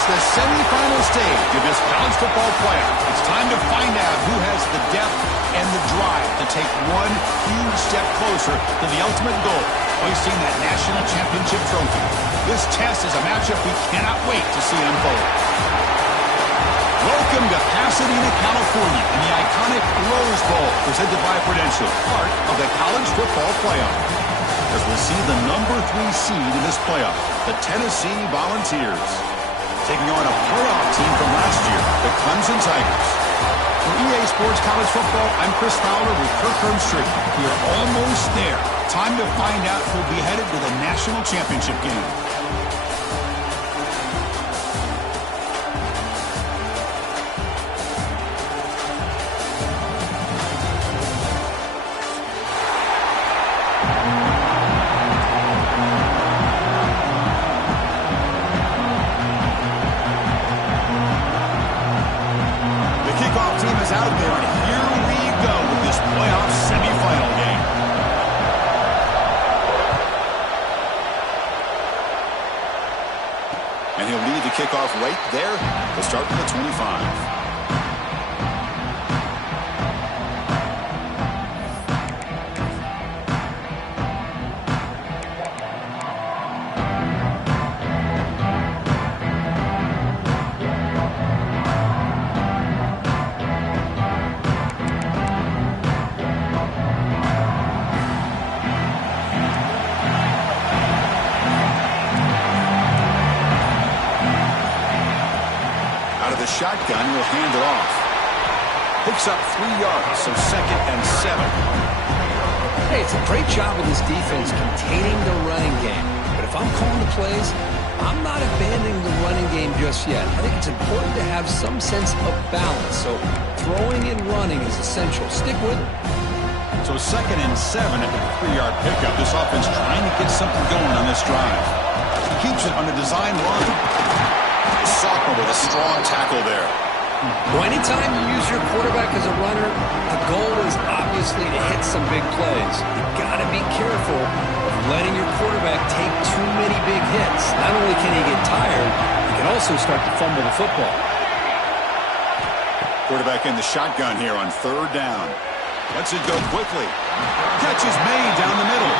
It's the semifinal stage of this college football playoff. It's time to find out who has the depth and the drive to take one huge step closer to the ultimate goal, hoisting that national championship trophy. This test is a matchup we cannot wait to see unfold. Welcome to Pasadena, California, in the iconic Rose Bowl, presented by Prudential, part of the college football playoff. As we'll see the number 3 seed in this playoff, the Tennessee Volunteers, taking on a playoff team from last year, the Clemson Tigers. For EA Sports College Football, I'm Chris Fowler with Kirk Herbstreit. We are almost there. Time to find out who'll be headed to the national championship game. Out there, and here we go with this playoff semifinal game. And he'll lead the kickoff right there. We'll start from the 25. Shotgun, will hand it off. Picks up 3 yards, so 2nd and 7. Hey, it's a great job of this defense containing the running game. But if I'm calling the plays, I'm not abandoning the running game just yet. I think it's important to have some sense of balance. So throwing and running is essential. Stick with it. So 2nd and 7 at the 3-yard pickup. This offense trying to get something going on this drive. He keeps it on a design run. Sophomore with a strong tackle there. Well, anytime you use your quarterback as a runner, the goal is obviously to hit some big plays. You got to be careful of letting your quarterback take too many big hits. Not only can he get tired, he can also start to fumble the football. Quarterback in the shotgun here on 3rd down. Lets it go quickly. Catch is made down the middle.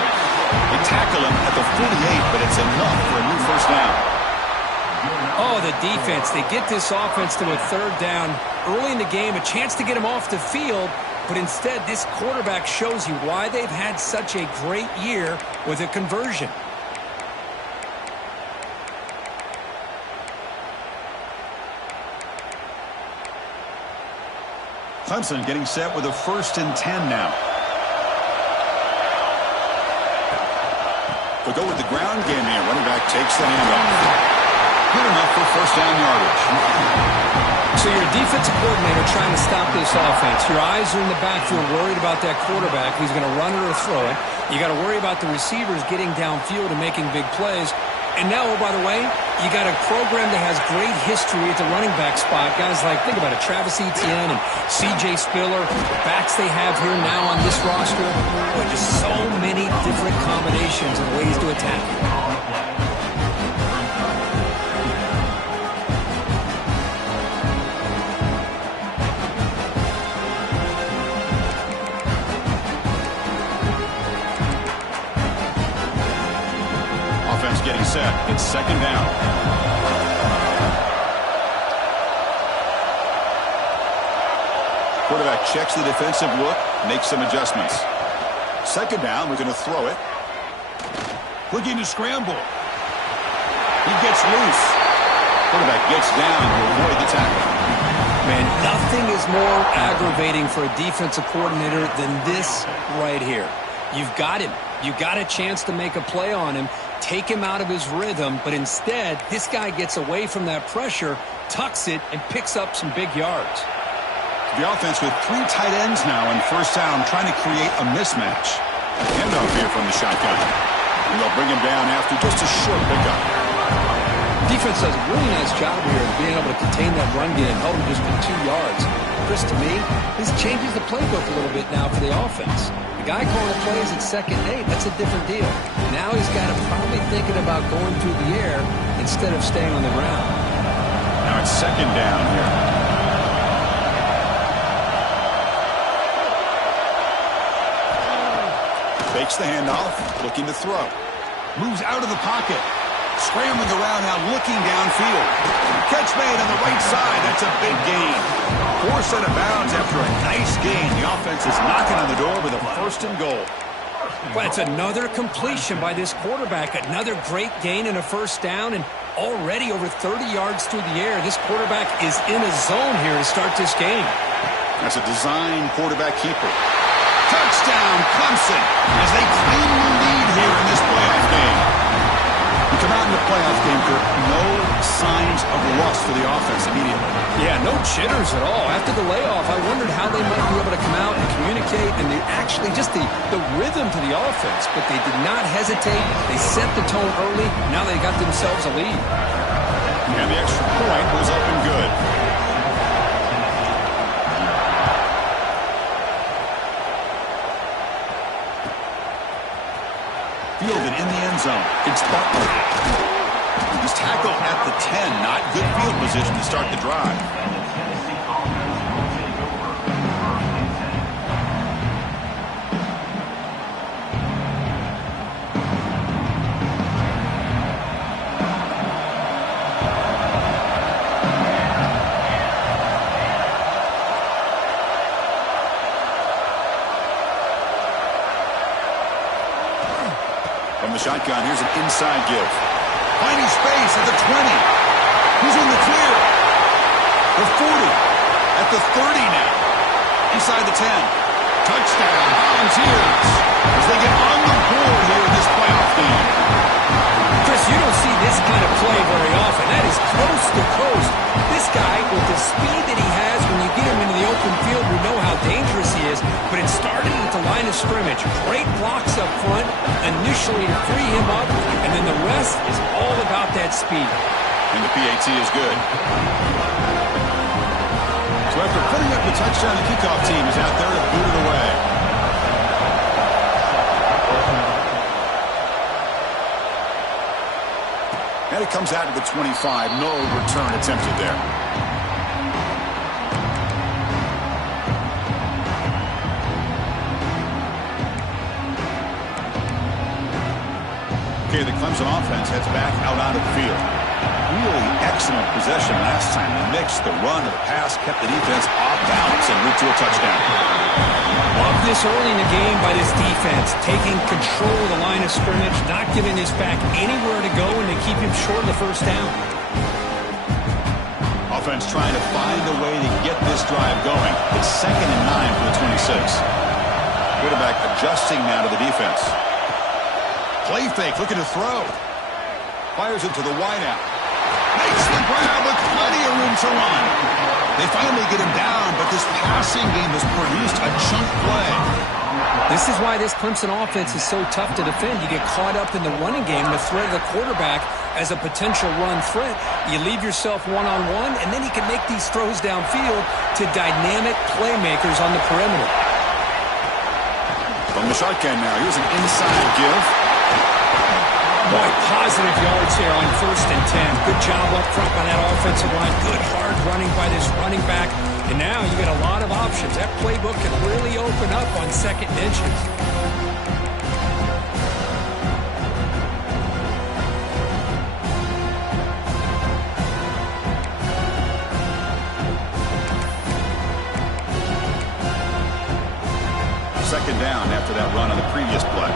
They tackle him at the 48, but it's enough for a new 1st down. Oh, the defense. They get this offense to a 3rd down early in the game, a chance to get him off the field, but instead this quarterback shows you why they've had such a great year with a conversion. Clemson getting set with a 1st and 10 now. They'll go with the ground game here. Running back takes the handoff. Good enough for 1st down yardage. So you're a defensive coordinator trying to stop this offense. Your eyes are in the backfield worried about that quarterback who's going to run it or throw it. You got to worry about the receivers getting downfield and making big plays. And now, oh, by the way, you got a program that has great history at the running back spot. Guys like, think about it, Travis Etienne and C.J. Spiller, the backs they have here now on this roster. Boy, just so many different combinations and ways to attack it. Getting set. It's 2nd down. Quarterback checks the defensive look, makes some adjustments. 2nd down, we're going to throw it. Looking to scramble. He gets loose. Quarterback gets down to avoid the tackle. Man, nothing is more aggravating for a defensive coordinator than this right here. You've got him. You got a chance to make a play on him, take him out of his rhythm, but instead, this guy gets away from that pressure, tucks it, and picks up some big yards. The offense with 3 tight ends now on 1st down, trying to create a mismatch. Handoff here from the shotgun. And they'll bring him down after just a short pickup. Defense does a really nice job here of being able to contain that run game, held him just for 2 yards. Chris, to me, this changes the playbook a little bit now for the offense. The guy calling plays at 2nd and 8, that's a different deal. Now he's got to probably thinking about going through the air instead of staying on the ground. on second down here. Fakes the handoff, looking to throw. Moves out of the pocket. Scrambling around now, looking downfield. Catch made on the right side. That's a big gain. 4 set of bounds after a nice gain. The offense is knocking on the door with a 1st and goal. Well, it's another completion by this quarterback. Another great gain and a 1st down, and already over 30 yards through the air. This quarterback is in a zone here to start this game. That's a design quarterback keeper. Touchdown, Clemson, as they claim the lead here in this playoff game. We come out in the playoff game, Kirk, no signs of rust for the offense immediately. Yeah, no jitters at all. After the layoff, I wondered how they might be able to come out and communicate, and actually just the rhythm to the offense. But they did not hesitate. They set the tone early. Now they got themselves a lead. And the extra point was up and good. Fielded in the end zone. It's Butler. He's tackled at the 10. Not good field position to start the drive. From the shotgun, here's an inside give. Finding space at the 20. He's in the clear. The 40. At the 30 now. Inside the 10. Touchdown, Volunteers. As they get on the board here in this playoff game. Chris, you don't see this kind of play very often. That is coast to coast. This guy, with the speed that he has, when you get him into the open field, we know how dangerous he is. But it started at the line of scrimmage. Great blocks up front, initially to free him up, and then the rest is all about that speed. And the PAT is good. So after putting up the touchdown, the kickoff team is out there to boot it away. And it comes out to the 25. No return attempted there. Okay, the Clemson offense heads back out onto the field. Really excellent possession last time. The mix, the run, the pass kept the defense off balance and moved to a touchdown. Love this early in the game by this defense, taking control of the line of scrimmage, not giving this back anywhere to go, and to keep him short of the 1st down. Offense trying to find a way to get this drive going. It's 2nd and 9 for the 26. Quarterback adjusting now to the defense. Play fake, looking to throw. Fires it to the wideout. Makes the grab with plenty of room to run. They finally get him down, but this passing game has produced a chunk play. This is why this Clemson offense is so tough to defend. You get caught up in the running game, the threat of the quarterback as a potential run threat. You leave yourself one-on-one, and then you can make these throws downfield to dynamic playmakers on the perimeter. From the shotgun now, here's an inside give. Boy, positive yards here on 1st and 10. Good job up front by that offensive line. Good hard running by this running back. And now you got a lot of options. That playbook can really open up on 2nd and inches. Second down after that run on the previous play.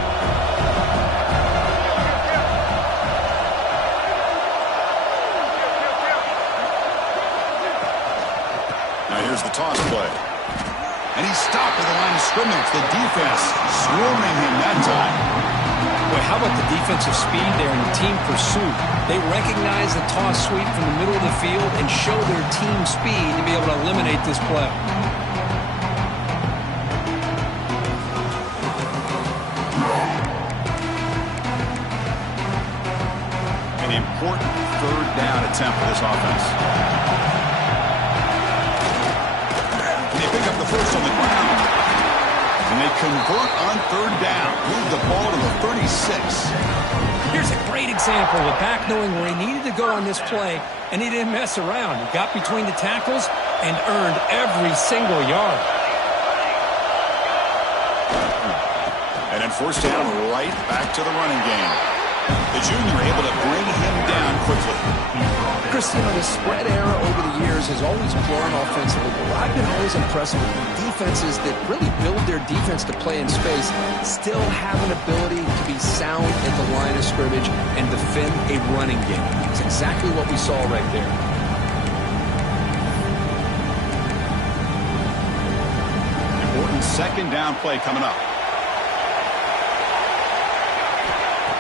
Here's the toss play. And he's stopped at the line of scrimmage. The defense swarming him that time. Boy, how about the defensive speed there and the team pursuit? They recognize the toss sweep from the middle of the field and show their team speed to be able to eliminate this play. An important 3rd down attempt for this offense. Pick up the first on the ground. And they convert on 3rd down. Move the ball to the 36. Here's a great example of a back knowing where he needed to go on this play, and he didn't mess around. He got between the tackles and earned every single yard. And then first down, right back to the running game. The junior able to bring him down quickly. Chris, the spread era over the years has always grown offensively, but what I've been always impressed with defenses that really build their defense to play in space still have an ability to be sound at the line of scrimmage and defend a running game. It's exactly what we saw right there. Important second down play coming up.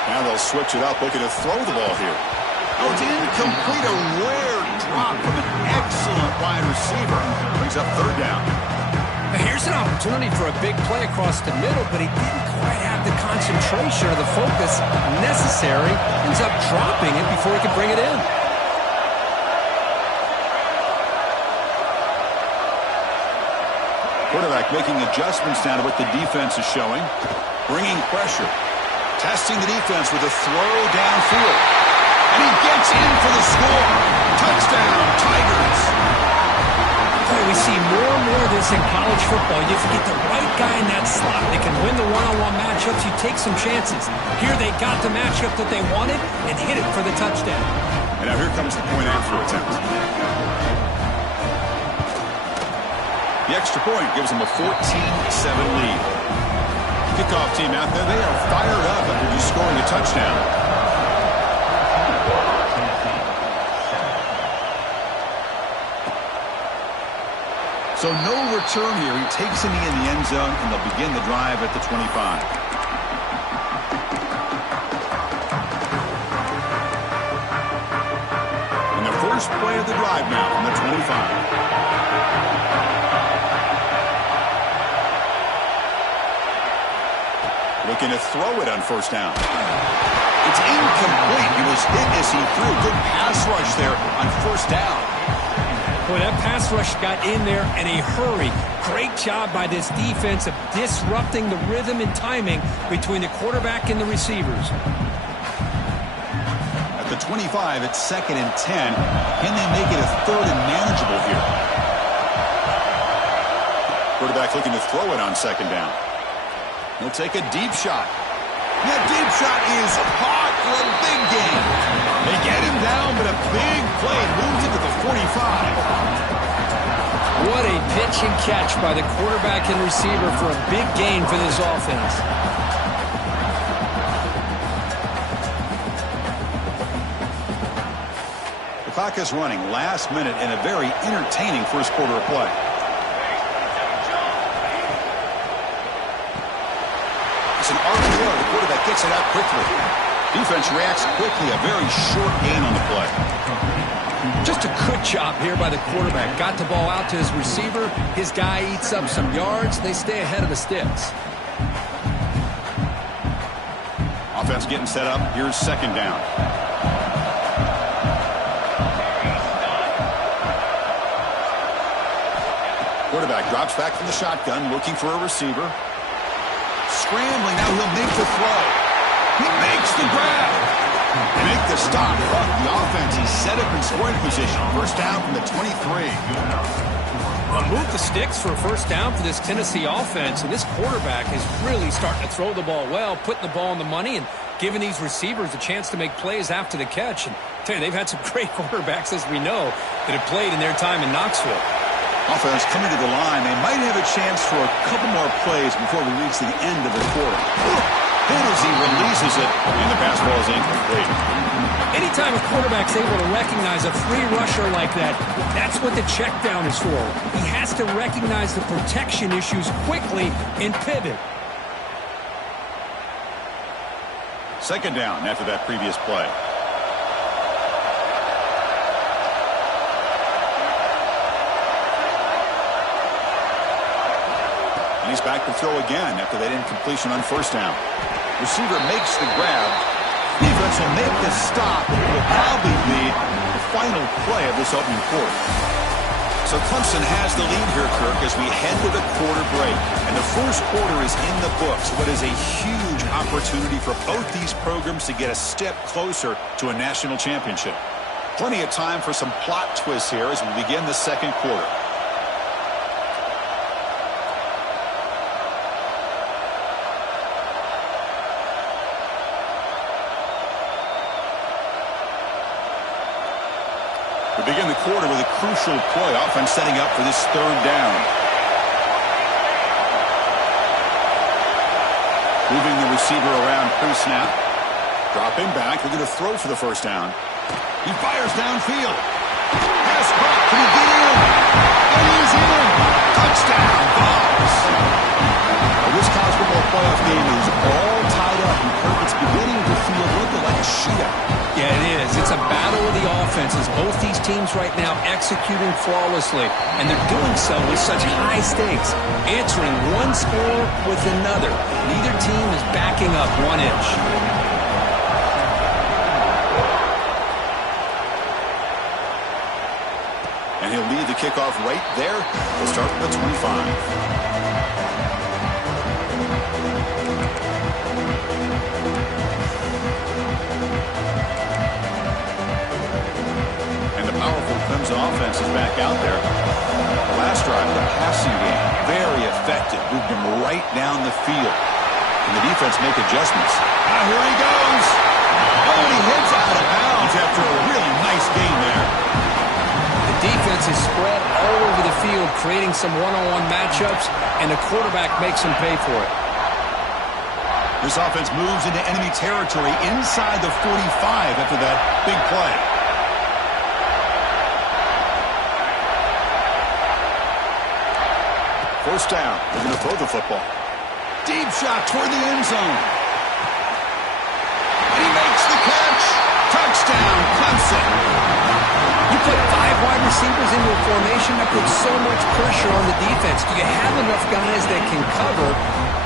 Now they'll switch it up, looking to throw the ball here. Oh, it's incomplete. A rare drop from an excellent wide receiver. Brings up third down. Now here's an opportunity for a big play across the middle, but he didn't quite have the concentration or the focus necessary. Ends up dropping it before he could bring it in. Quarterback making adjustments now to what the defense is showing. Bringing pressure. Testing the defense with a throw downfield. And he gets in for the score. Touchdown, Tigers. Boy, we see more and more of this in college football. You get the right guy in that slot. They can win the one-on-one matchups. You take some chances. Here they got the matchup that they wanted and hit it for the touchdown. And now here comes the point after attempt. The extra point gives them a 14-7 lead. Kickoff team out there, they are fired up after just scoring a touchdown. So no return here. He takes it in the end zone, and they'll begin the drive at the 25. And the first play of the drive now from the 25. Looking to throw it on first down. It's incomplete. He was hit as he threw. Good pass rush there on first down. Boy, that pass rush got in there in a hurry. Great job by this defense of disrupting the rhythm and timing between the quarterback and the receivers. At the 25, it's 2nd and 10. Can they make it a third and manageable here? Quarterback looking to throw it on second down. He'll take a deep shot. That deep shot is hot for a big gain. They get him down, but a big play moves it to the 45. What a pitch and catch by the quarterback and receiver for a big gain for this offense. The clock is running. Last minute in a very entertaining first quarter of play. It's an RPO. The quarterback gets it out quickly. Defense reacts quickly. A very short gain on the play. Just a good job here by the quarterback. Got the ball out to his receiver. His guy eats up some yards. They stay ahead of the sticks. Offense getting set up. Here's second down. Quarterback drops back from the shotgun, looking for a receiver. Scrambling, now he'll make the throw. He makes the grab. Make the stop. The offense, he's set up in scoring position. First down from the 23. Move the sticks for a first down for this Tennessee offense. And this quarterback is really starting to throw the ball well, putting the ball on the money and giving these receivers a chance to make plays after the catch. And I tell you, they've had some great quarterbacks, as we know, that have played in their time in Knoxville. Offense coming to the line. They might have a chance for a couple more plays before we reach the end of the quarter. Hit as he releases it, and the pass ball is incomplete. Anytime a quarterback's able to recognize a free rusher like that, that's what the check down is for. He has to recognize the protection issues quickly and pivot. Second down after that previous play. And he's back to throw again after that incompletion on first down. Receiver makes the grab. Defense will make the stop. It will probably be the final play of this opening quarter. So Clemson has the lead here, Kirk, as we head to the quarter break. And the first quarter is in the books. What is a huge opportunity for both these programs to get a step closer to a national championship. Plenty of time for some plot twists here as we begin the second quarter. We begin the quarter with a crucial play. Offense setting up for this third down. Moving the receiver around pre-snap. Dropping back. They're going to throw for the first down. He fires downfield. Pass caught. Can he get in? And he's in. Touchdown, Bucs. This college football playoff game is all tied up. And it's beginning to feel like a shootout. Yeah, it is. It's a battle of the offenses. Both these teams right now executing flawlessly, and they're doing so with such high stakes, answering one score with another. Neither team is backing up 1 inch. And he'll lead the kickoff right there. We'll start at the 25. Powerful Clemson offense is back out there. The last drive of the passing game, very effective. Moved him right down the field. And the defense make adjustments. Here he goes. Oh, and he hits out of bounds after a really nice game there. The defense is spread all over the field, creating some one-on-one matchups, and the quarterback makes him pay for it. This offense moves into enemy territory inside the 45 after that big play. First down. They're going to throw the football. Deep shot toward the end zone. And he makes the catch. Touchdown, Clemson. You put 5 wide receivers into a formation that puts so much pressure on the defense. Do you have enough guys that can cover?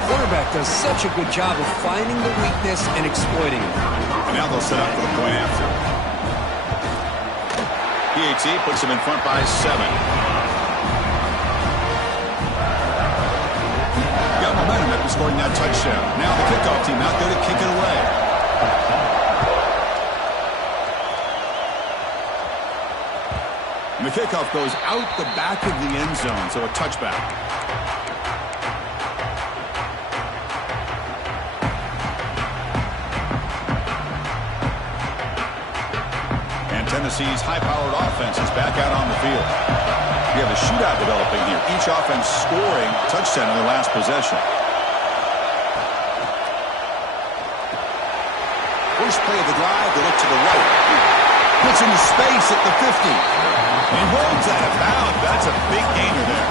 Quarterback does such a good job of finding the weakness and exploiting it. And now they'll set up for the point after. PAT puts him in front by 7. Momentum after scoring that touchdown. Now the kickoff team out there to kick it away. And the kickoff goes out the back of the end zone, so a touchback. And Tennessee's high-powered offense is back out on the field. We have a shootout developing here. Each offense scoring a touchdown in their last possession. First play of the drive, they look to the right. Puts into space at the 50. And holds out of bounds. That's a big gainer there.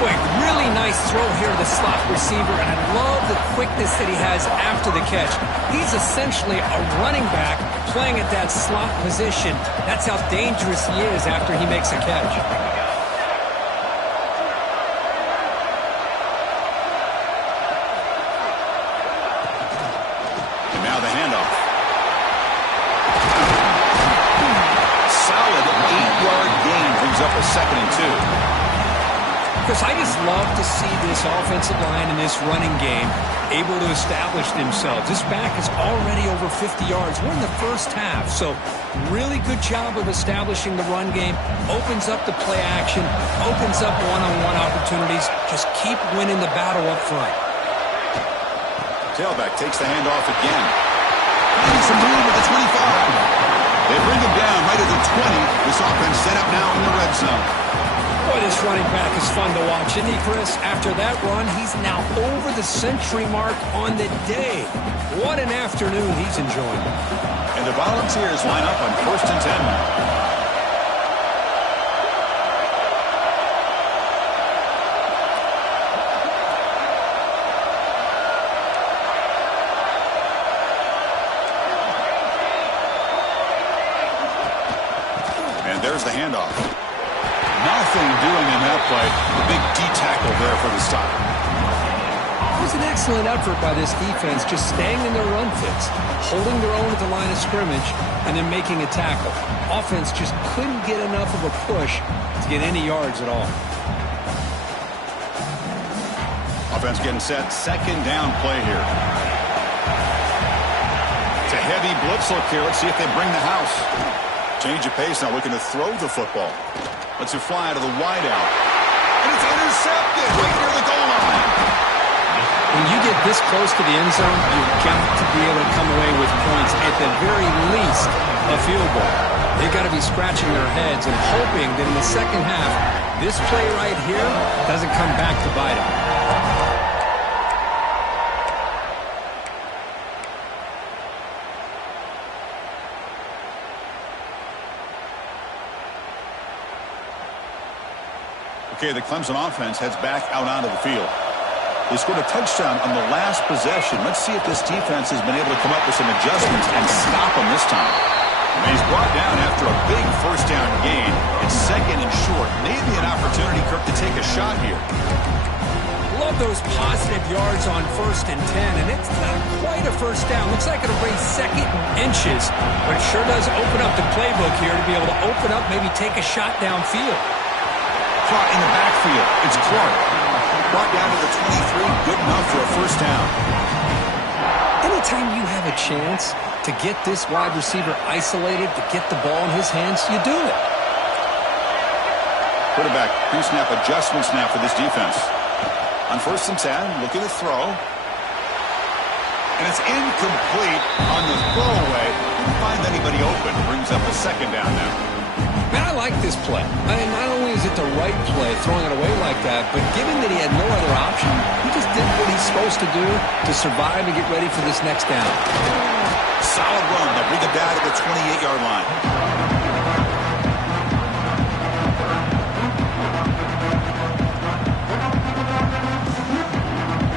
Boy, really nice throw here to the slot receiver, and I love the quickness that he has after the catch. He's essentially a running back playing at that slot position. That's how dangerous he is after he makes a catch. And now the handoff. Solid 8-yard gain brings up a 2nd and 2. Because I just love to see this offensive line in this running game able to establish themselves. This back is already over 50 yards. We're in the first half, so really good job of establishing the run game. Opens up the play action, opens up one-on-one opportunities. Just keep winning the battle up front. Tailback takes the handoff again. Finding some room at the 25. They bring him down right at the 20. This offense set up now in the red zone. Boy, this running back is fun to watch, isn't he, Chris? After that run, he's now over the century mark on the day. What an afternoon he's enjoying. And the Volunteers line up on 1st and 10 now. There's the handoff. Nothing doing in that play. The big D-tackle there for the stop. It was an excellent effort by this defense, just staying in their run fits, holding their own at the line of scrimmage, and then making a tackle. Offense just couldn't get enough of a push to get any yards at all. Offense getting set. 2nd down play here. heavy blitz look here. Let's see if they bring the house. Change of pace now, looking to throw the football. Lets it fly to the wideout. And it's intercepted right near the goal line. When you get this close to the end zone, you've got to be able to come away with points, at the very least, a field goal. They've got to be scratching their heads and hoping that in the second half, this play right here doesn't come back to bite them. Okay, the Clemson offense heads back out onto the field. They scored a touchdown on the last possession. Let's see if this defense has been able to come up with some adjustments and stop them this time. And he's brought down after a big first down gain. It's second and short. Maybe an opportunity, Kirk, to take a shot here. Love those positive yards on 1st and 10, and it's not quite a first down. Looks like it'll bring second and inches, but it sure does open up the playbook here to be able to open up, maybe take a shot downfield. Caught in the backfield. It's Clark. Brought down to the 23. Good enough for a first down. Anytime you have a chance to get this wide receiver isolated, to get the ball in his hands, you do it. Quarterback pre-snap adjustment snap for this defense. On 1st and 10, looking to throw. And it's incomplete on the throwaway. Didn't find anybody open. Brings up a second down now. Man, I like this play. Not only is it the right play, throwing it away like that, but given that he had no other option, he just did what he's supposed to do to survive and get ready for this next down. Solid run. They'll bring it down to the 28-yard line.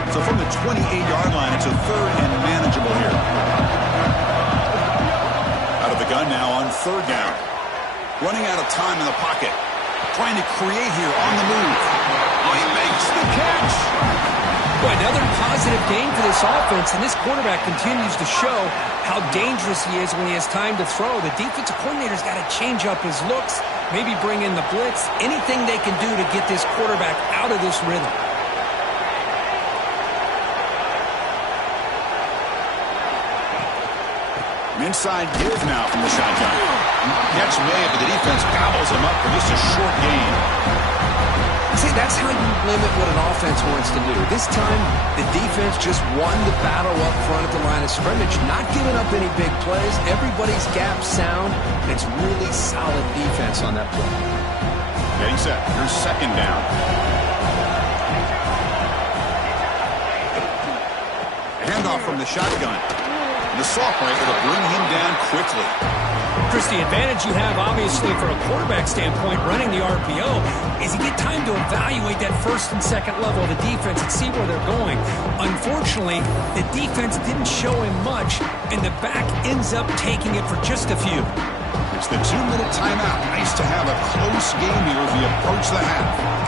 So from the 28-yard line, it's a third and manageable here. Out of the gun now on 3rd down. Running out of time in the pocket. Trying to create here on the move. Oh, he makes the catch. Boy, another positive gain for this offense, and this quarterback continues to show how dangerous he is when he has time to throw. The defensive coordinator's got to change up his looks, maybe bring in the blitz, anything they can do to get this quarterback out of this rhythm. Inside give now from the shotgun. Catch made, but the defense gobbles him up for just a short gain. See, that's how you limit what an offense wants to do. This time, the defense just won the battle up front at the line of scrimmage, not giving up any big plays. Everybody's gap sound, and it's really solid defense on that play. Getting set. Here's 2nd down. Handoff from the shotgun. The soft breaker to bring him down quickly. Chris, the advantage you have, obviously, from a quarterback standpoint, running the RPO, is you get time to evaluate that 1st and 2nd level of the defense and see where they're going. Unfortunately, the defense didn't show him much, and the back ends up taking it for just a few. It's the 2-minute timeout. Nice to have a close game here as we approach the half.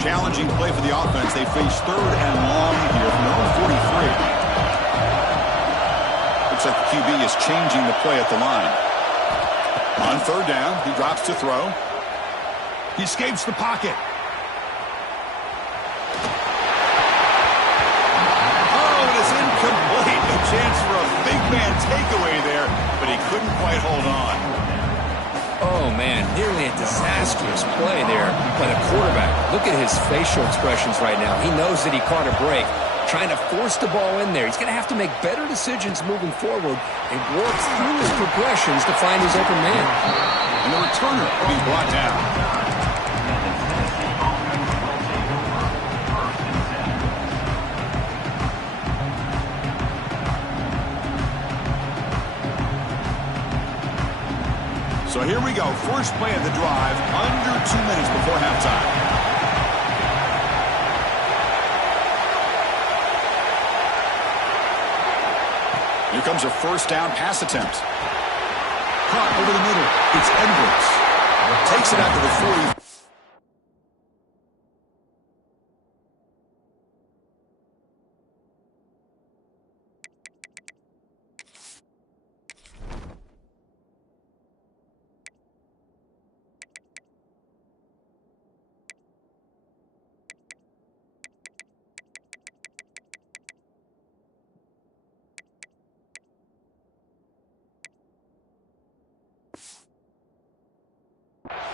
Challenging play for the offense. They face 3rd and long here from their own 43. Looks like the QB is changing the play at the line. On 3rd down, he drops to throw. He escapes the pocket. Oh, it is incomplete. A chance for a big man takeaway there, but he couldn't quite hold on. Oh, man, nearly a disastrous play there by the quarterback. Look at his facial expressions right now. He knows that he caught a break, trying to force the ball in there. He's going to have to make better decisions moving forward and work through his progressions to find his open man. And the returner being brought down. So here we go. First play of the drive, under 2 minutes before halftime. Here comes a first down pass attempt. Caught over the middle. It's Edwards. Takes it out to the 40.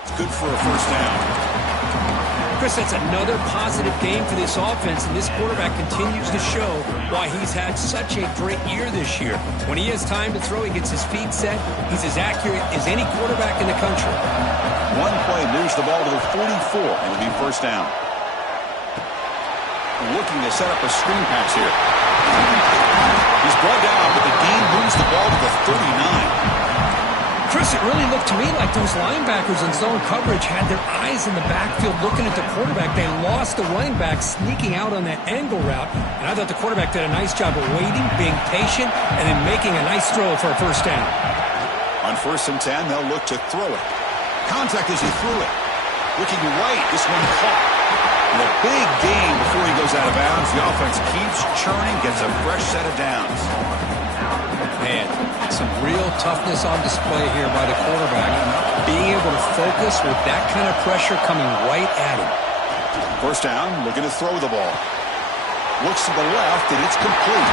It's good for a first down. Chris, that's another positive game for this offense, and this quarterback continues to show why he's had such a great year this year. When he has time to throw, he gets his feet set. He's as accurate as any quarterback in the country. One play moves the ball to the 44, and it'll be first down. Looking to set up a screen pass here. He's brought down, but the gain moves the ball to the 39. Chris, it really looked to me like those linebackers in zone coverage had their eyes in the backfield looking at the quarterback. They lost the running back sneaking out on that angle route, and I thought the quarterback did a nice job of waiting, being patient, and then making a nice throw for a first down. On 1st and 10, they'll look to throw it. Contact as he threw it. Looking right, this one caught. And a big gain before he goes out of bounds. The offense keeps churning, gets a fresh set of downs. Man, some real toughness on display here by the quarterback. Being able to focus with that kind of pressure coming right at him. First down, looking to throw the ball. Looks to the left, and it's complete.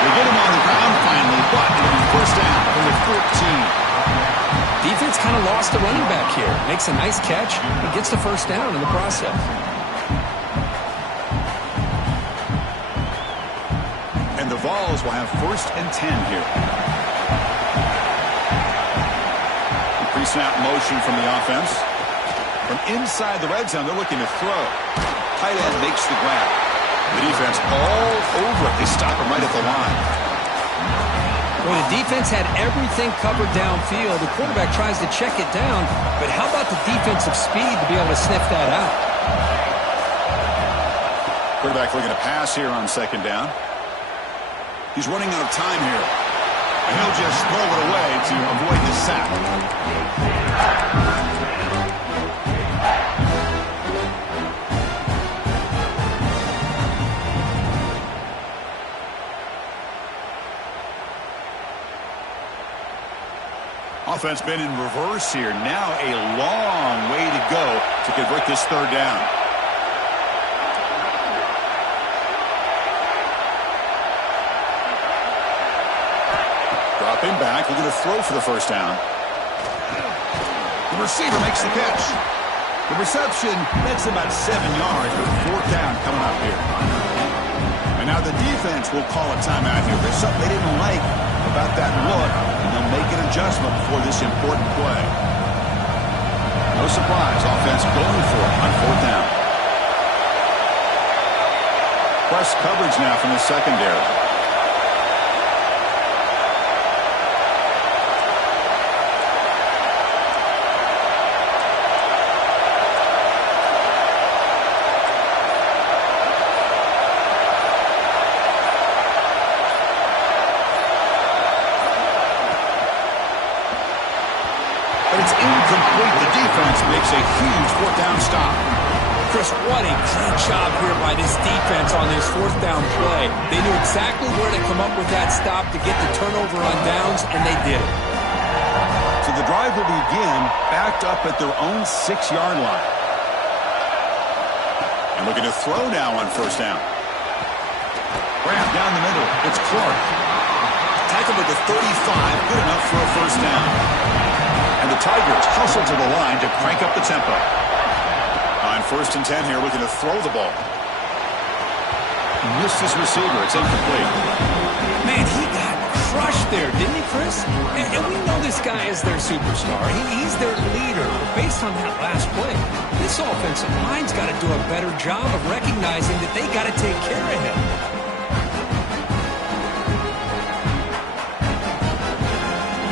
They get him on the ground finally, but it'll be first down from the 14. Defense kind of lost the running back here. Makes a nice catch and gets the first down in the process. And the Vols will have 1st and 10 here. Pre-snap motion from the offense. From inside the red zone, they're looking to throw. Tight end makes the grab. The defense all over it. They stop him right at the line. Well, the defense had everything covered downfield. The quarterback tries to check it down, but how about the defensive speed to be able to sniff that out? Quarterback looking to pass here on 2nd down. He's running out of time here. And he'll just throw it away to avoid the sack. Offense been in reverse here. Now a long way to go to convert this 3rd down. Dropping back, looking to throw for the first down. The receiver makes the catch. The reception, that's about 7 yards, but 4th down coming up here. And now the defense will call a timeout here. There's something they didn't like about that look, and they'll make an adjustment before this important play. No surprise, offense going for it on 4th down. Press coverage now from the secondary. Incomplete. The defense makes a huge 4th down stop. Chris, what a great job here by this defense on this 4th down play. They knew exactly where to come up with that stop to get the turnover on downs, and they did it. So the drive will begin backed up at their own 6-yard line. And looking to throw now on 1st down. Grab down the middle. It's Clark. Tackled at the 35. Good enough for a first down. And the Tigers hustle to the line to crank up the tempo. On 1st and 10 here, looking to throw the ball. Missed his receiver. It's incomplete. Man, he got crushed there, didn't he, Chris? And we know this guy is their superstar. He's their leader. But based on that last play, this offensive line's got to do a better job of recognizing that they got to take care of him.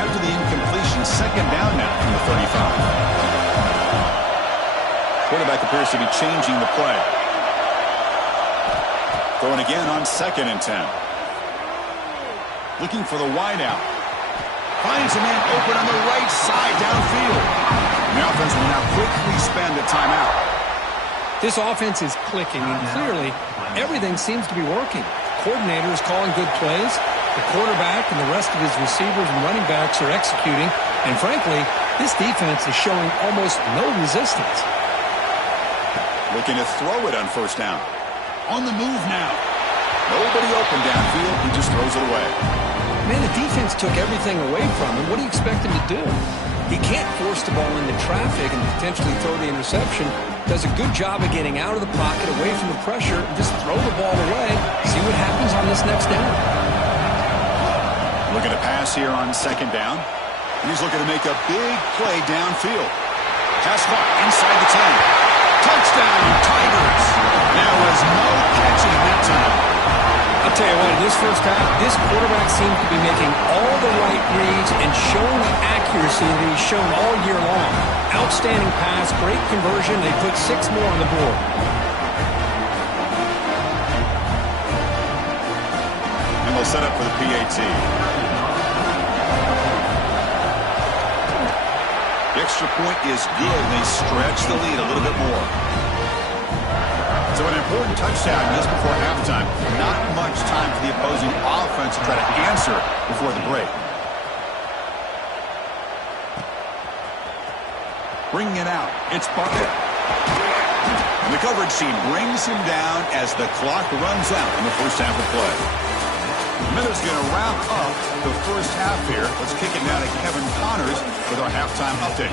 After the incompletion, 2nd down now from the 35. Quarterback appears to be changing the play. Going again on 2nd and 10. Looking for the wideout. Finds a man open on the right side downfield. And the offense will now quickly spend a timeout. This offense is clicking, and clearly everything seems to be working. The coordinator is calling good plays. The quarterback and the rest of his receivers and running backs are executing. And frankly, this defense is showing almost no resistance. Looking to throw it on 1st down. On the move now. Nobody open downfield. He just throws it away. Man, the defense took everything away from him. What do you expect him to do? He can't force the ball into traffic and potentially throw the interception. Does a good job of getting out of the pocket, away from the pressure, and just throw the ball away. See what happens on this next down. Looking to pass here on second down. And he's looking to make a big play downfield. Pass caught inside the 10. Touchdown, Tigers. There was no catching that time. I'll tell you what, in this first half, this quarterback seemed to be making all the right reads and showing the accuracy that he's shown all year long. Outstanding pass, great conversion. They put 6 more on the board. And they'll set up for the PAT. The extra point is good, and they stretch the lead a little bit more. So an important touchdown just before halftime. Not much time for the opposing offense to try to answer before the break. Bringing it out, it's Butler. And the coverage team brings him down as the clock runs out in the first half of play. Miller's going to wrap up the first half here. Let's kick it now to Kevin Connors with our halftime update.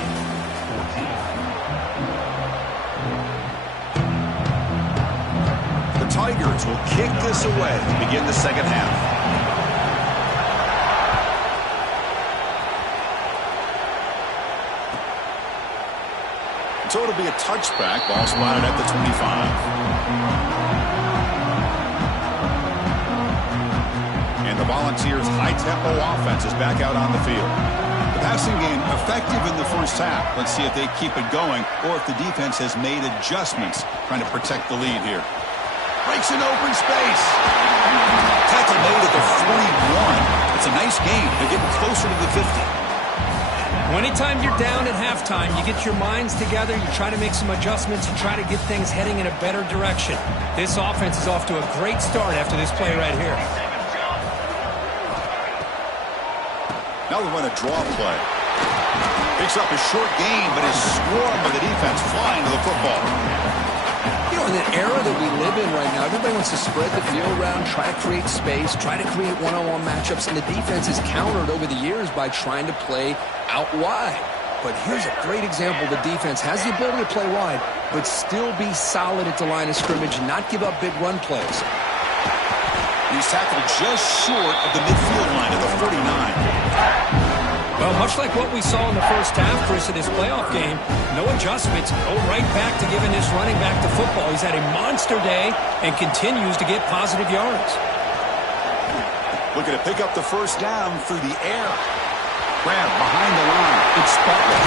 The Tigers will kick this away to begin the second half. So it'll be a touchback. Ball spotted at the 25. And the Volunteers' high-tempo offense is back out on the field. The passing game effective in the first half. Let's see if they keep it going or if the defense has made adjustments trying to protect the lead here. Breaks in open space. Tackle made at the 41. It's a nice game. They're getting closer to the 50. Anytime you're down at halftime, you get your minds together, you try to make some adjustments, you try to get things heading in a better direction. This offense is off to a great start after this play right here. Now they run a draw play. Picks up a short gain, but is swarmed by the defense flying to the football. You know, in the era that we live in right now, everybody wants to spread the field around, try to create space, try to create one-on-one matchups, and the defense is countered over the years by trying to play out wide. But here's a great example. The defense has the ability to play wide, but still be solid at the line of scrimmage and not give up big run plays. He's tackled just short of the midfield line at the 49. Well, much like what we saw in the first half, Chris, in this playoff game, no adjustments. Go right back to giving this running back the football. He's had a monster day and continues to get positive yards. Looking to pick up the first down through the air. Grab behind the line. It's Butler.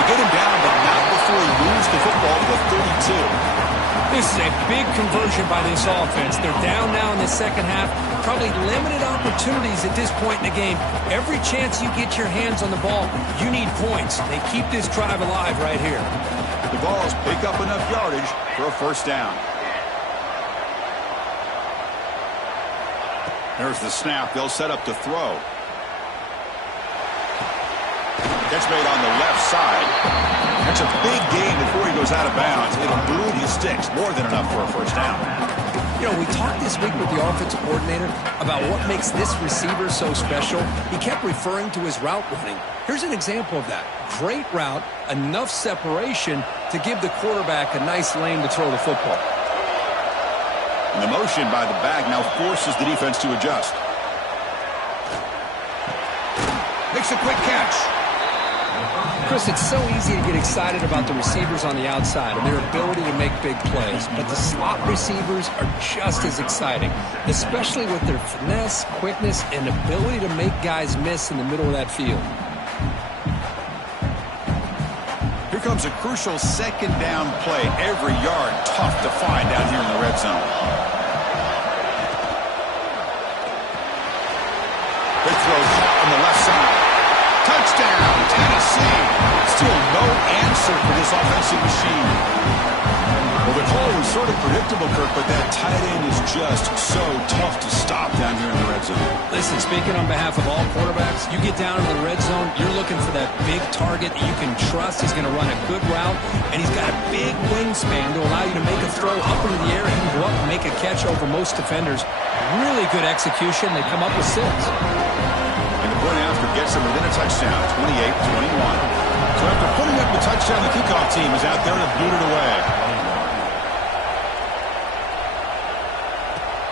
They get him down, but not before he moves the football to the 32. This is a big conversion by this offense. They're down now in the second half. Probably limited opportunities at this point in the game. Every chance you get your hands on the ball, you need points. They keep this drive alive right here. The Vols pick up enough yardage for a first down. There's the snap. They'll set up to throw. Catch made on the left side. That's a big gain before he goes out of bounds. It'll move his sticks. More than enough for a first down. You know, we talked this week with the offensive coordinator about what makes this receiver so special. He kept referring to his route running. Here's an example of that. Great route, enough separation to give the quarterback a nice lane to throw the football. And the motion by the back now forces the defense to adjust. Makes a quick catch. Chris, it's so easy to get excited about the receivers on the outside and their ability to make big plays, but the slot receivers are just as exciting, especially with their finesse, quickness, and ability to make guys miss in the middle of that field. Here comes a crucial second down play. Every yard tough to find down here in the red zone. Big throw caught on the left side. Touchdown, Tennessee. Still no answer for this offensive machine. The Well, the call was sort of predictable, Kirk, but that tight end is just so tough to stop down here in the red zone. Listen, speaking on behalf of all quarterbacks, you get down in the red zone, you're looking for that big target that you can trust. He's going to run a good route, and he's got a big wingspan to allow you to make a throw up into the air. He can go up and make a catch over most defenders. Really good execution. They come up with 6. And the point after gets him within a touchdown, 28-21. So after putting up the touchdown, the kickoff team is out there to boot it away.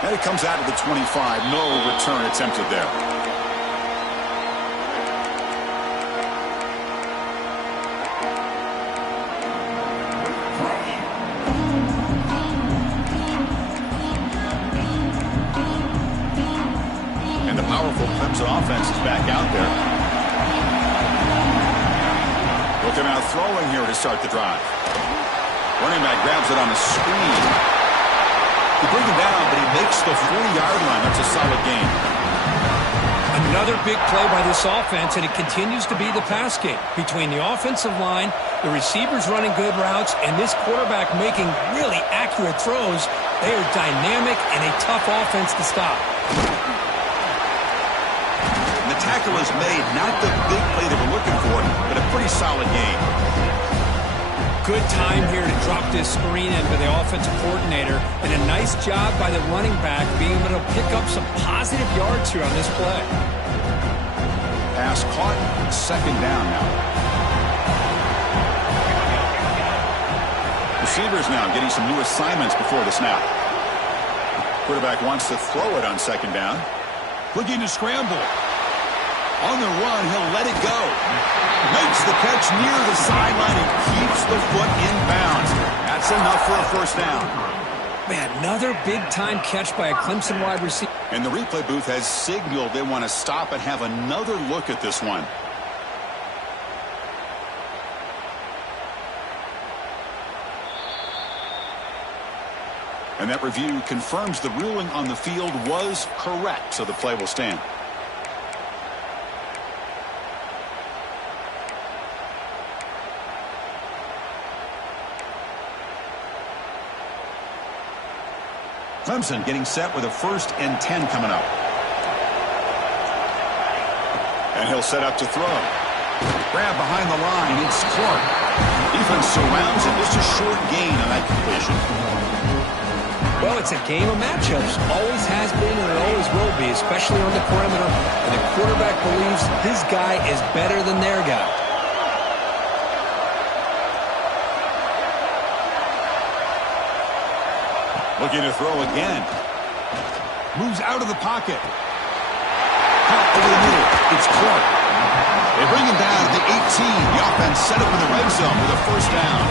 And it comes out of the 25. No return attempted there. And the powerful Clemson offense is back out there. Looking out throwing here to start the drive. Running back grabs it on the screen. They bring him down, but he makes the 40-yard line. That's a solid gain. Another big play by this offense, and it continues to be the pass game. Between the offensive line, the receivers running good routes, and this quarterback making really accurate throws, they are dynamic and a tough offense to stop. The tackle is made, not the big play that we're looking for, but a pretty solid gain. Good time here to drop this screen in by the offensive coordinator, and a nice job by the running back being able to pick up some positive yards here on this play. Pass caught, second down now. Receivers now getting some new assignments before the snap. Quarterback wants to throw it on second down. Looking to scramble. On the run, he'll let it go. Makes the catch near the sideline and keeps the foot in bounds. That's enough for a first down. Man, another big-time catch by a Clemson wide receiver. And the replay booth has signaled they want to stop and have another look at this one. And that review confirms the ruling on the field was correct, so the play will stand. Clemson getting set with a 1st and 10 coming up. And he'll set up to throw. Grab behind the line. It's Clark. Defense surrounds him. Just a short gain on that completion. Well, it's a game of matchups. Always has been and it always will be, especially on the perimeter. And the quarterback believes his guy is better than their guy. Looking to throw again. Moves out of the pocket. Caught over the middle. It's Clark. They bring him down to the 18. The offense set up in the red zone with a first down.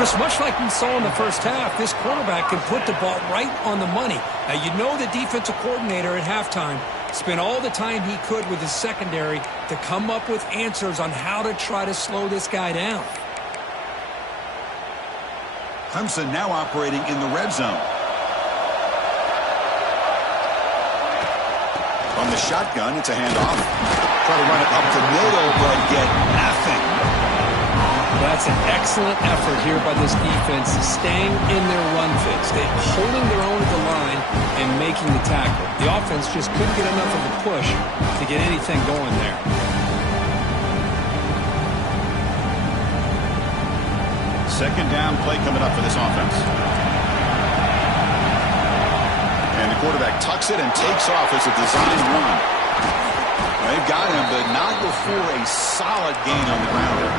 Chris, much like we saw in the first half, this quarterback can put the ball right on the money. Now, you know the defensive coordinator at halftime spent all the time he could with his secondary to come up with answers on how to try to slow this guy down. Clemson now operating in the red zone. From the shotgun, it's a handoff. Try to run it up the middle, but get nothing. That's an excellent effort here by this defense, staying in their run fix. They're holding their own at the line and making the tackle. The offense just couldn't get enough of a push to get anything going there. Second down play coming up for this offense. And the quarterback tucks it and takes off as a design run. They've got him, but not before a solid gain on the ground there.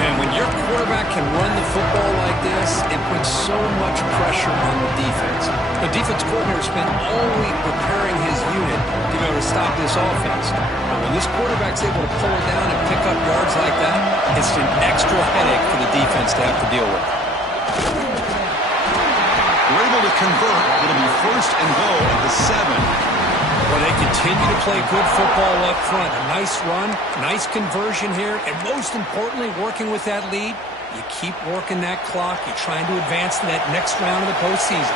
Man, when your quarterback can run the football like this, it puts so much pressure on the defense. The defense coordinator spent all week preparing his unit to be able to stop this offense. But when this quarterback's able to pull it down and pick up yards like that, it's an extra headache for the defense to have to deal with. We're able to convert. It'll be 1st and goal at the 7. Well, they continue to play good football up front. A nice run, nice conversion here, and most importantly, working with that lead, you keep working that clock. You're trying to advance to that next round of the postseason.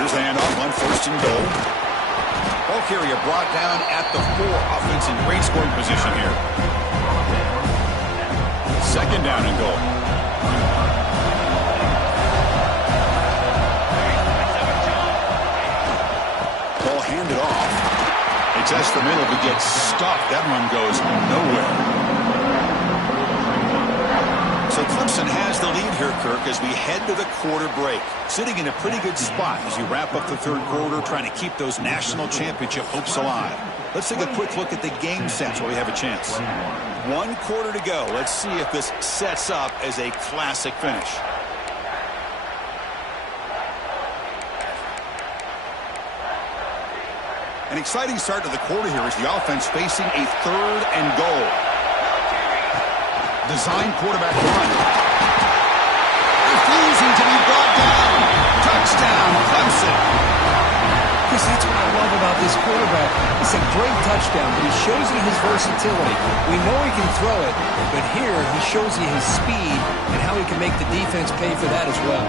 Here's the handoff on 1st and goal. Ball carrier brought down at the 4. Offense in great scoring position here. second down and goal. Ball handed off. They test the middle but get stuck. That run goes nowhere. So Clemson has the lead here, Kirk, as we head to the quarter break. Sitting in a pretty good spot as you wrap up the third quarter, trying to keep those national championship hopes alive. Let's take a quick look at the game sense while we have a chance. 1 quarter to go. Let's see if this sets up as a classic finish. An exciting start to the quarter here as the offense facing a 3rd and goal. Design quarterback run. Refusing to be brought down. Touchdown, Clemson. Chris, that's what I love about this quarterback. It's a great touchdown, but he shows you his versatility. We know he can throw it, but here he shows you his speed and how he can make the defense pay for that as well.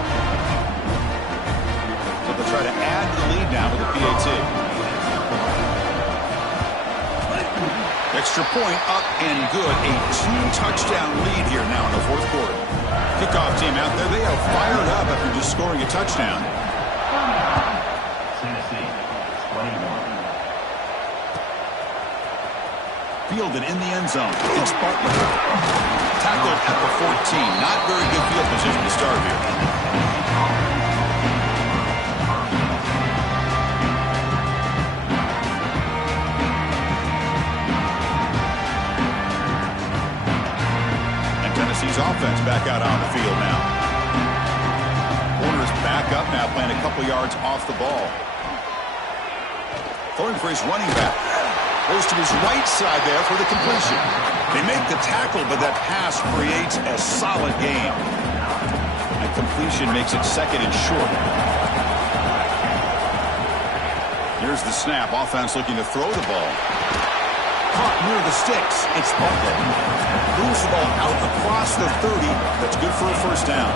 So they'll try to add to the lead now with the PAT. Extra point up and good. A 2-touchdown lead here now in the 4th quarter. Kickoff team out there. They are fired up after just scoring a touchdown. Tennessee, 21. Fielded in the end zone. It's Bartlett. Tackled at the 14. Not very good field position to start here. Tennessee's offense back out on the field now. Corners back up now, playing a couple yards off the ball. Throwing for his running back. Goes to his right side there for the completion. They make the tackle, but that pass creates a solid gain. And completion makes it 2nd and short. Here's the snap. Offense looking to throw the ball. Caught near the sticks. It's Bartlett. Moves the ball out across the 30. That's good for a 1st down.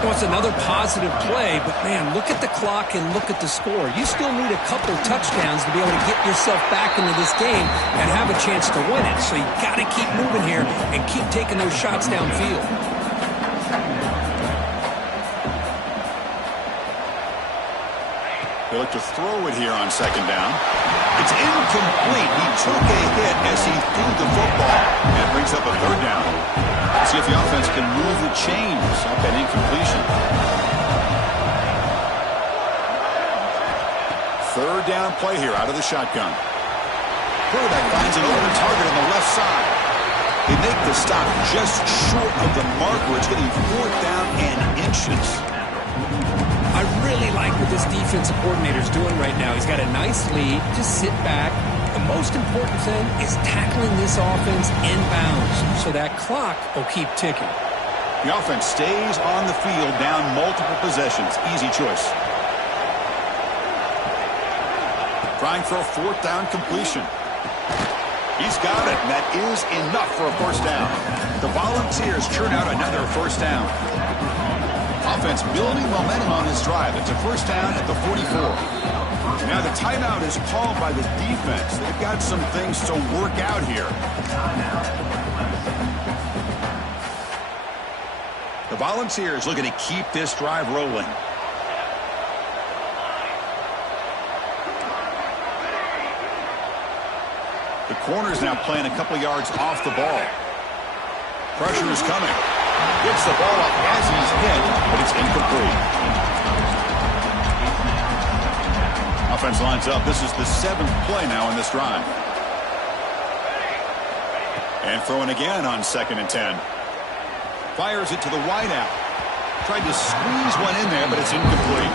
Well, it's another positive play, but man, look at the clock and look at the score. You still need a couple touchdowns to be able to get yourself back into this game and have a chance to win it. So you got to keep moving here and keep taking those shots downfield. They look to throw it here on 2nd down. It's incomplete. He took a hit as he threw the football. And brings up a 3rd down. Let's see if the offense can move the chains off that incompletion. 3rd down play here out of the shotgun. Quarterback finds an open target on the left side. They make the stop just short of the mark where it's getting 4th down and inches. I really like what this defensive coordinator is doing right now. He's got a nice lead. Just sit back. The most important thing is tackling this offense inbounds so that clock will keep ticking. The offense stays on the field down multiple possessions. Easy choice. Trying for a 4th down completion. He's got it, and that is enough for a 1st down. The Volunteers churn out another 1st down. Offense building momentum on this drive. It's a 1st down at the 44. Now the timeout is called by the defense. They've got some things to work out here. The Volunteers looking to keep this drive rolling. The corner's now playing a couple yards off the ball. Pressure is coming. Gets the ball up as he's hit, but it's incomplete. Offense lines up. This is the 7th play now in this drive. And throwing again on 2nd and 10. Fires it to the wideout. Tried to squeeze one in there, but it's incomplete.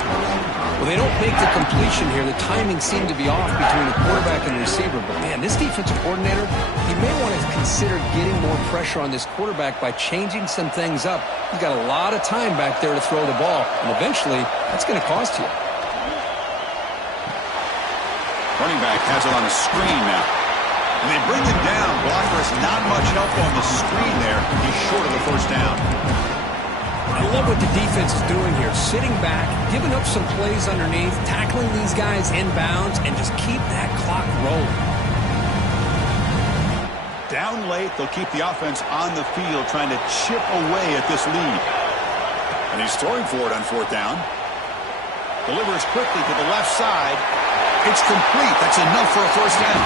Well, they don't make the completion here. The timing seemed to be off between the quarterback and the receiver. But, man, this defensive coordinator, he may want to consider getting more pressure on this quarterback by changing some things up. He's got a lot of time back there to throw the ball, and eventually that's going to cost you. Running back has it on a screen now. And they bring him down. Blocker has not much help on the screen there. He's short of the 1st down. I love what the defense is doing here. Sitting back, giving up some plays underneath, tackling these guys inbounds, and just keep that clock rolling. Down late, they'll keep the offense on the field trying to chip away at this lead. And he's throwing for it on fourth down. Delivers quickly to the left side. It's complete. That's enough for a first down.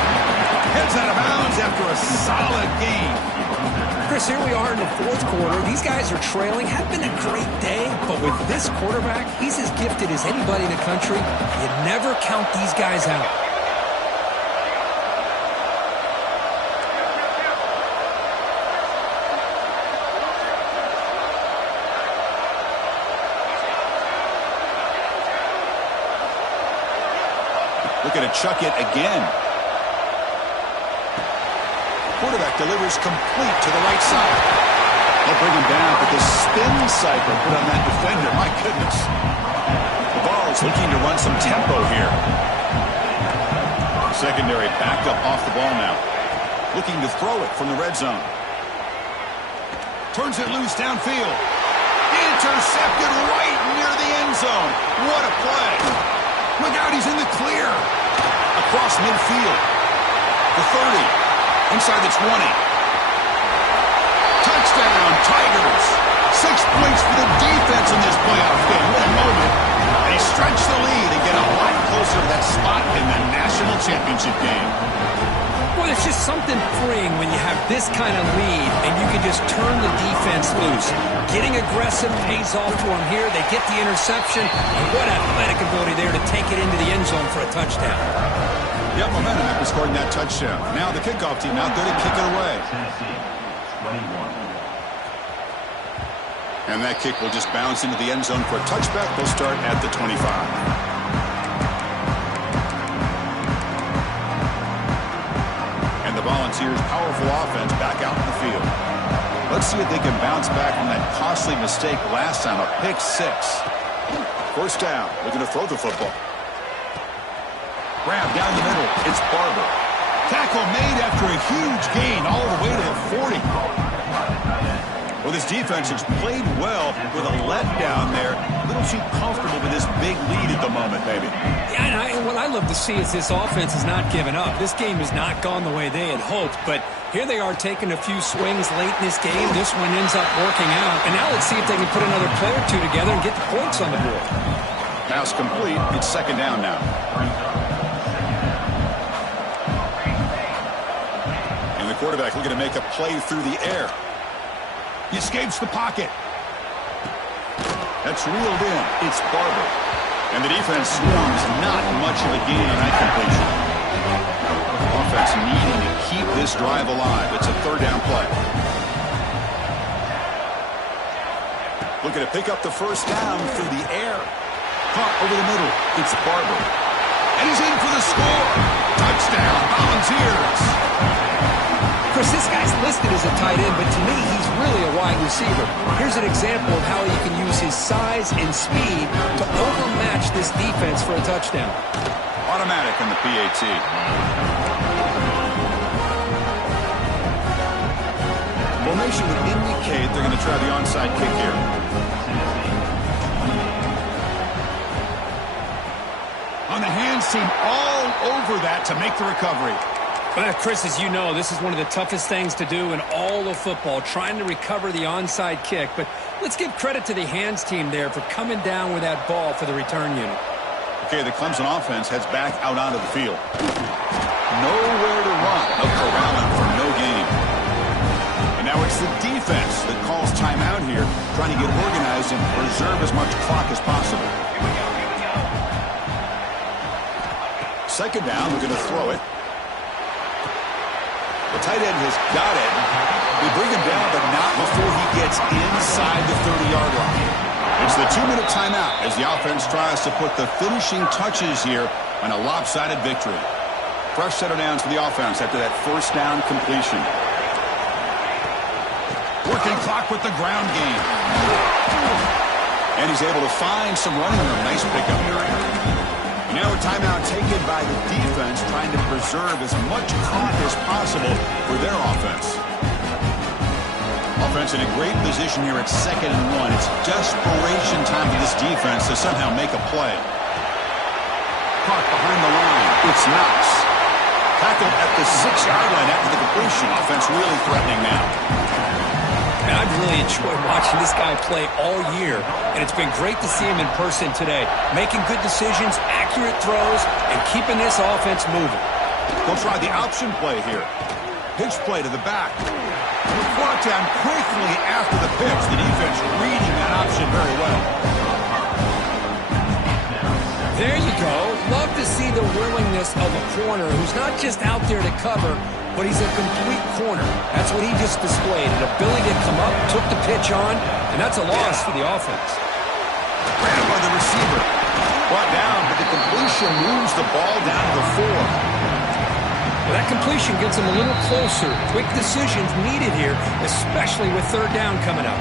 Heads out of bounds after a solid gain. Chris, here we are in the fourth quarter. These guys are trailing. Had been a great day, but with this quarterback, he's as gifted as anybody in the country. You never count these guys out. Looking to chuck it again. Quarterback delivers complete to the right side. They'll bring him down, but the spin cycle put on that defender, my goodness. The ball's looking to run some tempo here. Secondary backed up off the ball now. Looking to throw it from the red zone. Turns it loose downfield. Intercepted right near the end zone. What a play. Look out, he's in the clear. Across midfield. The 30. Inside the 20. Touchdown, Tigers. 6 points for the defense in this playoff game. What a moment. They stretch the lead and get a lot closer to that spot in the national championship game. Well, it's just something freeing when you have this kind of lead and you can just turn the defense loose. Getting aggressive pays off for them here. They get the interception. And what athletic ability there to take it into the end zone for a touchdown. Yep, momentum after scoring that touchdown. Now the kickoff team out there to kick it away. And that kick will just bounce into the end zone for a touchback. They'll start at the 25. And the Volunteers' powerful offense back out in the field. Let's see if they can bounce back from that costly mistake last time, a pick 6. First down, looking to throw the football. Grab down the middle. It's Barber. Tackle made after a huge gain all the way to the 40. Well, this defense has played well with a letdown there. A little too comfortable with this big lead at the moment, maybe. Yeah, and what I love to see is this offense has not given up. This game has not gone the way they had hoped, but here they are taking a few swings late in this game. This one ends up working out. And now let's see if they can put another play or two together and get the points on the board. Pass complete. It's second down now. Quarterback looking to make a play through the air. He escapes the pocket. That's reeled in. It's Barber. And the defense swarms. Not much of a gain on that completion. Offense needing to keep this drive alive. It's a third down play. Looking to pick up the first down through the air. Caught over the middle. It's Barber. And he's in for the score. Touchdown, Volunteers. Chris, this guy's listed as a tight end, but to me, he's really a wide receiver. Here's an example of how he can use his size and speed to overmatch this defense for a touchdown. Automatic in the PAT. Formation would indicate they're going to try the onside kick here. On the hands team all over that to make the recovery. Well, Chris, as you know, this is one of the toughest things to do in all of football, trying to recover the onside kick. But let's give credit to the hands team there for coming down with that ball for the return unit. Okay, the Clemson offense heads back out onto the field. Nowhere to run. No corralling for no gain. And now it's the defense that calls timeout here, trying to get organized and preserve as much clock as possible. Second down, we're going to throw it. The tight end has got it. They bring him down, but not before he gets inside the 30-yard line. It's the 2-minute timeout as the offense tries to put the finishing touches here on a lopsided victory. Fresh set of downs for the offense after that first down completion. Working clock with the ground game. And he's able to find some running room. Nice pickup here. Now a timeout taken by the defense, trying to preserve as much clock as possible for their offense. Offense in a great position here at 2nd and 1. It's desperation time for this defense to somehow make a play. Caught behind the line. It's Knox. Tackled at the 6-yard line after the completion. Offense really threatening now. And I've really enjoyed watching this guy play all year, and it's been great to see him in person today, making good decisions, accurate throws, and keeping this offense moving. They'll try the option play here. Pitch play to the back. Brought down quickly after the pitch. The defense reading that option very well. There you go. Love to see the willingness of a corner who's not just out there to cover, but he's a complete corner. That's what he just displayed, an ability to come up, took the pitch on, and that's a loss for the offense. Grabbed by the receiver. Brought down, but the completion moves the ball down to the 4. Well, that completion gets him a little closer. Quick decisions needed here, especially with third down coming up.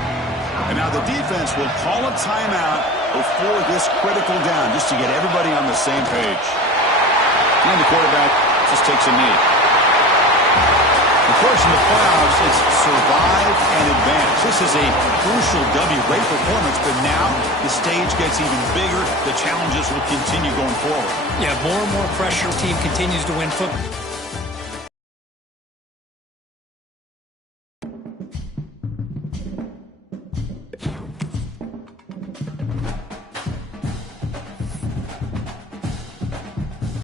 And now the defense will call a timeout before this critical down, just to get everybody on the same page. And the quarterback just takes a knee. Of course, in the playoffs, it's survive and advance. This is a crucial W. Great performance, but now the stage gets even bigger. The challenges will continue going forward. Yeah, more and more pressure. Team continues to win football.